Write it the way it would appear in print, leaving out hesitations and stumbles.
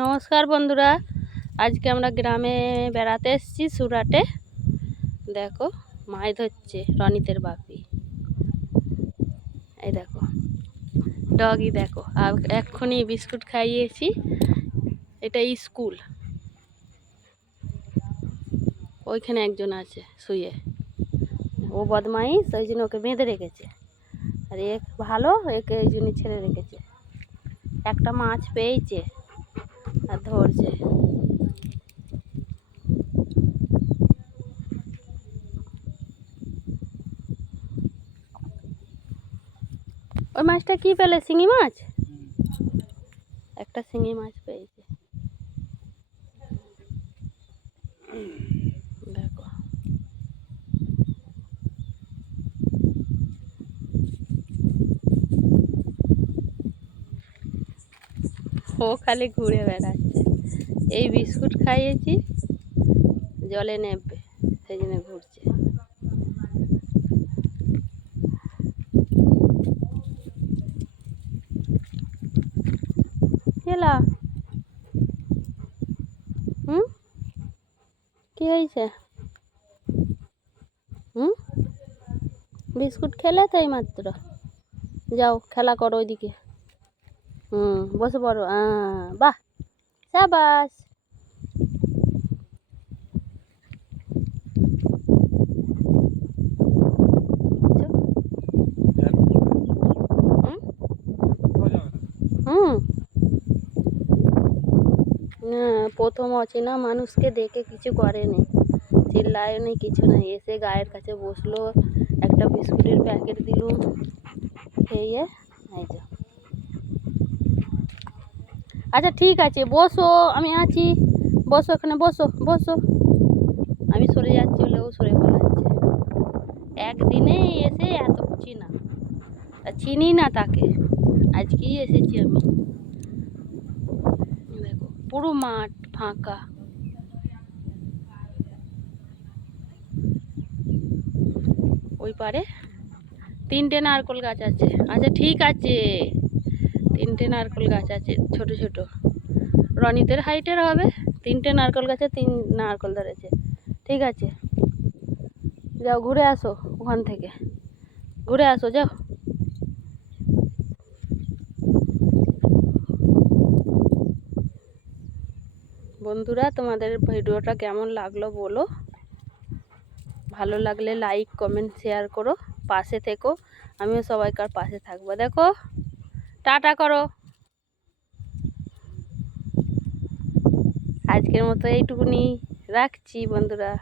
নমস্কার বন্ধুরা, আজকে আমরা গ্রামে বেড়াতে এসেছি সুরাটে। দেখো মাছ ধরছে রনিতের বাপি। এই দেখো ডগি, দেখো আর এক্ষুনি বিস্কুট খাইয়েছি। এটা স্কুল, ওইখানে একজন আছে শুয়ে, ও বদমাইশ, ওই জন্য ওকে বেঁধে রেখেছে। আর এ ভালো, একে ওই জন্য ছেড়ে রেখেছে। একটা মাছ পেয়েছে আর ধরছে। ওই মাছটা কি পেলে? শিঙি মাছ, একটা শিঙি মাছ পেয়েছে। দেখো ও খালি ঘুরে বেড়াচ্ছে। এই বিস্কুট খাইয়েছি, জলে নেবে সেই জন্য ঘুরছে। খেলা কি হয়েছে? বিস্কুট খেলে তো এই মাত্র। যাও খেলা করো ওইদিকে। বসে পড়ো। বাহ, সাবাস। প্রথম অচেনা মানুষকে দেখে কিছু করেনি, চিল্লায়নি, কিছু নেই। এসে গায়ের কাছে বসলো, একটা বিস্কুটের প্যাকেট দিলুম, খেয়ে এই যে। আচ্ছা ঠিক আছে, বসো, আমি আছি, বসো এখানে, বসো বসো। আমি সরে যাচ্ছি বলে ও সরে পালাচ্ছে। একদিনে এসে এত চিনা, চিনি না তাকে, আজকেই এসেছি আমি। দেখো পুরো মাঠ ফাঁকা। ওই পারে 3টে নারকেল গাছ আছে। আচ্ছা ঠিক আছে, 3টে নারকেল গাছ আছে, ছোট ছোট, রনিতের হাইটের হবে। 3টে নারকেল গাছে 3 নারকেল ধরেছে। ঠিক আছে, যাও ঘুরে আসো, ওখান থেকে ঘুরে আসো, যাও। বন্ধুরা, তোমাদের ভিডিওটা কেমন লাগলো বলো। ভালো লাগলে লাইক, কমেন্ট, শেয়ার করো, পাশে থেকো। আমিও সবাইকার পাশে থাকবো। দেখো টাটা করো। আজকের মতো এইটুকুনি রাখছি বন্ধুরা।